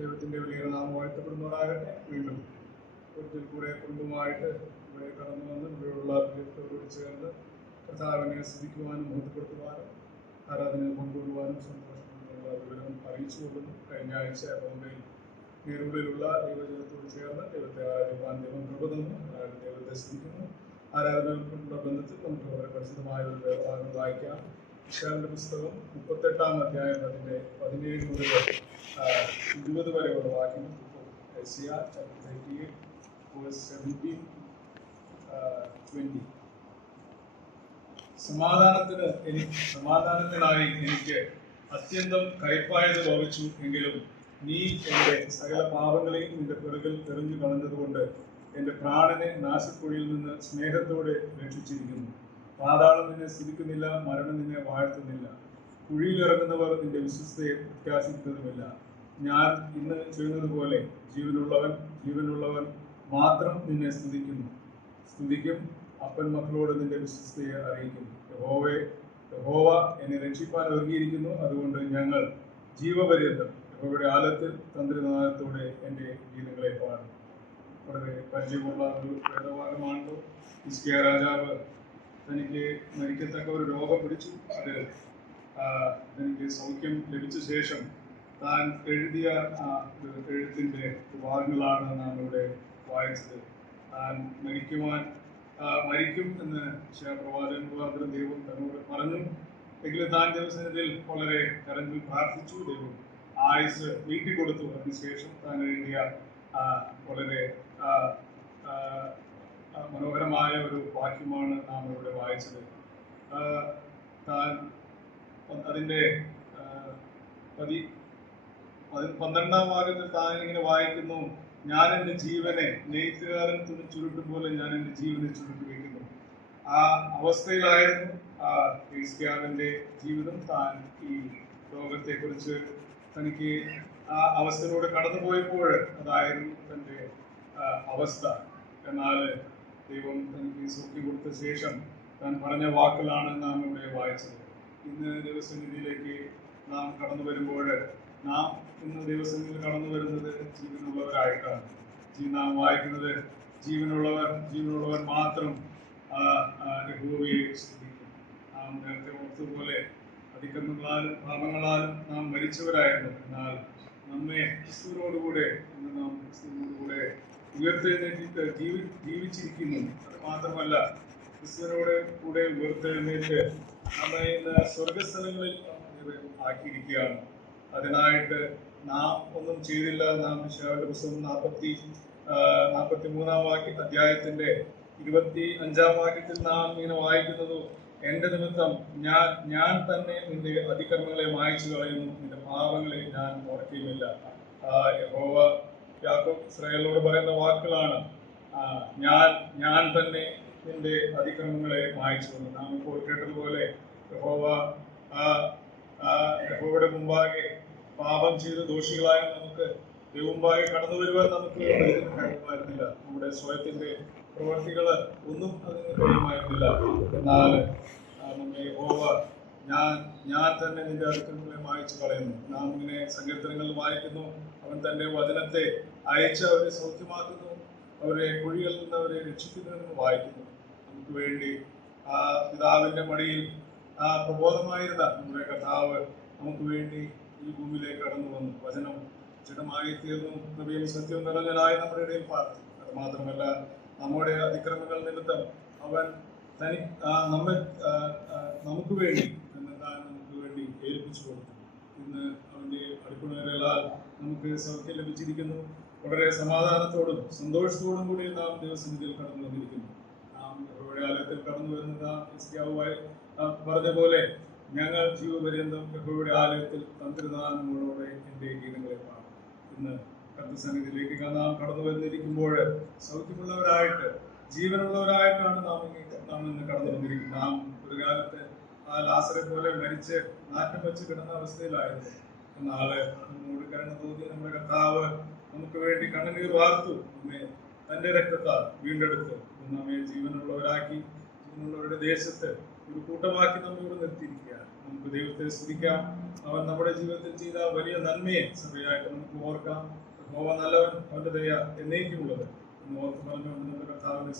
ദൈവത്തിൻ്റെ വലിയ നാമം വാഴ്ത്തപ്പെടുന്നവരാകട്ടെ. വീണ്ടും ഒരിക്കൽ കൂടെ കുടുംബമായിട്ട് ഇവിടെ കടന്നു വന്ന് ഇവിടെയുള്ള പ്രിയത്തോട് ചേർന്ന് കർത്താവിനെ സ്തുതിക്കുവാനും ബോധ്യപ്പെടുത്തുവാനും ആരാധനയിൽ പങ്കുകൊള്ളുവാനും സന്തോഷമുള്ള വിവരം അറിയിച്ചു കൊള്ളുന്നു. കഴിഞ്ഞ ആഴ്ച ബോംബെയിൽ നീരുള്ളിലുള്ള ദൈവജനത്തോട് ചേർന്ന് ദൈവത്തെ ആരാധിക്കുവാൻ ദൈവം കൃപ തന്നു. ദൈവത്തെ സ്തുതിക്കുന്നു. ആരാധനയുള്ള ബന്ധത്തിൽ നമുക്ക് വളരെ പ്രസിദ്ധമായ ഒരു വേദഭാഗം വായിക്കാം. ഇസ്രായേലിന്റെ പുസ്തകം 38-ാം അധ്യായം അതിൻ്റെ 17 മുതൽ 20 വരെയുള്ള വാക്യങ്ങൾ. Isaiah chapter 38 verse 17, 20. സമാധാനത്തിനായി എനിക്ക് അത്യന്തം കയ്പായത് ഭവിച്ചു എങ്കിലും നീ എൻ്റെ സകല പാപങ്ങളെയും നിന്റെ പിറകിൽ തെറിഞ്ഞു കളഞ്ഞതുകൊണ്ട് എൻ്റെ പ്രാണനെ നാശക്കുഴിയിൽ നിന്ന് സ്നേഹത്തോടെ രക്ഷിച്ചിരിക്കുന്നു. പാതാളം നിന്നെ സ്തുതിക്കുന്നില്ല, മരണം നിന്നെ വാഴ്ത്തുന്നില്ല. കുഴിയിലിറങ്ങുന്നവർ നിന്റെ വിശ്വസ്തയെ പ്രത്യാശിക്കുന്നതുമില്ല. ഞാൻ ഇന്ന് ചെയ്യുന്നത് പോലെ ജീവനുള്ളവൻ മാത്രം നിന്നെ സ്തുതിക്കും. അപ്പൻ മക്കളോട് നിന്റെ വിശ്വസ്തയെ അറിയിക്കും. യഹോവ എന്നെ രക്ഷിപ്പാൻ ഒരുങ്ങിയിരിക്കുന്നു. അതുകൊണ്ട് ഞങ്ങൾ ജീവപര്യന്തം യഹോവയുടെ ആലയത്തിൽ തന്ത്രിനാദത്തോടെ എൻ്റെ ഗീതങ്ങളെ പാടും. വളരെ പരിചയമുള്ള ഒരു വേദഭാഗമാണല്ലോ. ഹിസ്കിയ രാജാവ് തനിക്ക് മരിക്കത്തക്ക ഒരു രോഗം പിടിച്ചു. അത് തനിക്ക് സൗഖ്യം ലഭിച്ച ശേഷം താൻ എഴുതിയ എഴുത്തിൻ്റെ ഭാഗങ്ങളാണ് നാം ഇവിടെ വായിച്ചത്. താൻ മരിക്കും എന്ന് പ്രവാചകൻ മുഖാന്തരം ദൈവം തന്നോട് പറഞ്ഞു. എങ്കിലും താൻ ദൈവസന്നിധിയിൽ വളരെ കരഞ്ഞു പ്രാർത്ഥിച്ചു. ദൈവം ആയുസ് നീട്ടിക്കൊടുത്തു. അതിനുശേഷം താൻ എഴുതിയ വളരെ മനോഹരമായ ഒരു വാക്യമാണ് നാം ഇവിടെ വായിച്ചത്. താൻ അതിൻ്റെ 12-ാം വാക്യത്തിൽ താൻ ഇങ്ങനെ വായിക്കുന്നു: ഞാൻ എൻ്റെ ജീവനെ നെയ്ത്തുകാരൻ തുണി ചുരുട്ടും പോലെ ഞാൻ എൻ്റെ ജീവനെ ചുരുട്ടി വയ്ക്കുന്നു. ആ അവസ്ഥയിലായിരുന്നു ഹിസ്കിയാവിൻ്റെ ജീവിതം. താൻ ഈ ലോകത്തെക്കുറിച്ച് തനിക്ക് ആ അവസ്ഥയിലൂടെ കടന്നുപോയപ്പോൾ അതായിരുന്നു തൻ്റെ അവസ്ഥ. എന്നാൽ ദൈവം തനിക്ക് സൗഖ്യം കൊടുത്ത ശേഷം താൻ പറഞ്ഞ വാക്കുകളാണ് നാം ഇവിടെ വായിച്ചത്. ഇന്ന് ദൈവസന്നിധിയിലേക്ക് നാം കടന്നു വരുമ്പോൾ നാം ഇന്ന് ദൈവസന്നിധിയിൽ കടന്നു വരുന്നത് ജീവനുള്ളവരായിട്ടാണ്. നാം വായിക്കുന്നത് ജീവനുള്ളവർ മാത്രം യഹോവയെ സ്തുതിക്കും. നാം നേരത്തെ ഓർത്തതുപോലെ അതിക്രമങ്ങളാലും പാപങ്ങളാലും നാം മരിച്ചവരായിരുന്നു. എന്നാൽ നമ്മെ ക്രിസ്തുവിനോടുകൂടെ ഉയർത്തെഴുന്നേറ്റ് ജീവിച്ചിരിക്കുന്നു. അത് മാത്രമല്ല, ക്രിസ്തുവിനോട് കൂടെ ഉയർത്തെഴുന്നേറ്റ് നമ്മെ ഇന്ന് സ്വർഗസ്ഥലങ്ങളിൽ ആക്കിയിരിക്കുകയാണ്. അതിനായിട്ട് നാം ഒന്നും ചെയ്തില്ല. നാം യശയ്യാവിന്റെ പുസ്തകം 43-ാം അധ്യായത്തിന്റെ 25-ാം വാക്യത്തിൽ നാം ഇങ്ങനെ വായിക്കുന്നത്: എന്റെ നിമിത്തം ഞാൻ തന്നെ നിന്റെ അതിക്രമങ്ങളെ മായ്ച്ചു കളയുന്നു, നിന്റെ പാപങ്ങളെ ഞാൻ ഓർക്കുകയുമില്ല. യഹോവ യാക്കോബ് ഇസ്രായേലിനോട് പറയുന്ന വാക്കുകളാണ്. ഞാൻ തന്നെ നിന്റെ അതിക്രമങ്ങളെ മായ്ച്ചു കളയുന്നു. നാം ഇപ്പോൾ കേട്ടതുപോലെ യഹോവയുടെ മുമ്പാകെ പാപം ചെയ്ത് ദോഷികളായ നമുക്ക് മുമ്പാകെ കടന്നു വരുവാൻ നമുക്ക് കഴിയുമായിരുന്നില്ല. നമ്മുടെ സ്വയത്തിന്റെ പ്രവർത്തികൾ ഒന്നും അതിന് കഴിയുമായിരുന്നില്ല. എന്നാൽ നമ്മെ യഹോവ ഞാൻ തന്നെ നിന്റെ അതിക്രമങ്ങളെ മായ്ച്ചു കളയുന്നു. നാം ഇങ്ങനെ സങ്കീർത്തനങ്ങളിൽ വായിക്കുന്നു: അവൻ തന്റെ വചനത്തെ അയച്ച് അവരെ സൗഖ്യമാക്കുന്നു, അവരെ കുഴികളിൽ നിന്ന് അവരെ രക്ഷിക്കുന്നതെന്ന് വായിക്കുന്നു. നമുക്ക് വേണ്ടി പിതാവിന്റെ മടിയിൽ പ്രബോധമായിരുന്ന നമ്മുടെ കർത്താവ് നമുക്ക് വേണ്ടി ഈ ഭൂമിയിലേക്ക് കടന്നു വന്നു. വചനം ജഡമായി തീർന്നു, കൃപയും സത്യവും നിറഞ്ഞനായി നമ്മുടെ ഇടയിൽ പാർത്തു. അത് മാത്രമല്ല, നമ്മുടെ അതിക്രമങ്ങൾ നിമിത്തം അവൻ നമുക്ക് വേണ്ടി ഏൽപ്പിച്ചു കൊടുത്തു. ഇന്ന് അവന്റെ അടിപ്പുണരാൽ നമുക്ക് സൗഖ്യം ലഭിച്ചിരിക്കുന്നു. വളരെ സമാധാനത്തോടും സന്തോഷത്തോടും കൂടി നാം ദൈവസന്നിധിയിൽ കടന്നു വന്നിരിക്കുന്നു. നാം യഹോവയുടെ ആലയത്തിൽ കടന്നു വരുന്നത് ഹിസ്കിയാവുമായി പറഞ്ഞ പോലെ ഞങ്ങൾ ജീവപര്യന്തം യഹോവയുടെ ആലയത്തിൽ തന്ത്രിനാദങ്ങളോടെ എൻ്റെ ഗീതങ്ങളെ പാടും. ഇന്ന് കർത്തൃസന്നിധിയിലേക്ക് നാം കടന്നു വന്നിരിക്കുമ്പോൾ സൗഖ്യമുള്ളവരായിട്ട് ജീവനുള്ളവരായിട്ടാണ് നാം ഇന്ന് കടന്നു വന്നിരിക്കുന്നത്. നാം ഒരു കാലത്ത് ലാസറെ പോലെ മരിച്ച് നാറ്റം വെച്ച് കിടന്ന അവസ്ഥയിലായിരുന്നു. എന്നാൽ നമ്മോട് കരുണ തോന്നി നമ്മുടെ കർത്താവ് നമുക്ക് വേണ്ടി കണ്ണുനീർ വാർത്തു. നമ്മെ തന്റെ രക്തത്താൽ വീണ്ടെടുത്ത് നമ്മെ ജീവനുള്ളവരുടെ ദേശത്ത് ഒരു കൂട്ടമാക്കി നമ്മെ ഇവിടെ നിർത്തിയിരിക്കുകയാണ്. നമുക്ക് ദൈവത്തെ സ്തുതിക്കാം. അവൻ നമ്മുടെ ജീവിതത്തിൽ ചെയ്ത വലിയ നന്മയെ സഭയായിട്ട് നമുക്ക് ഓർക്കാം. യഹോവ നല്ലവൻ, അവന്റെ ദയ എന്നേക്കുമുള്ളത് എന്ന് ഓർത്ത് പറഞ്ഞുകൊണ്ട് നമ്മുടെ കർത്താവിനെ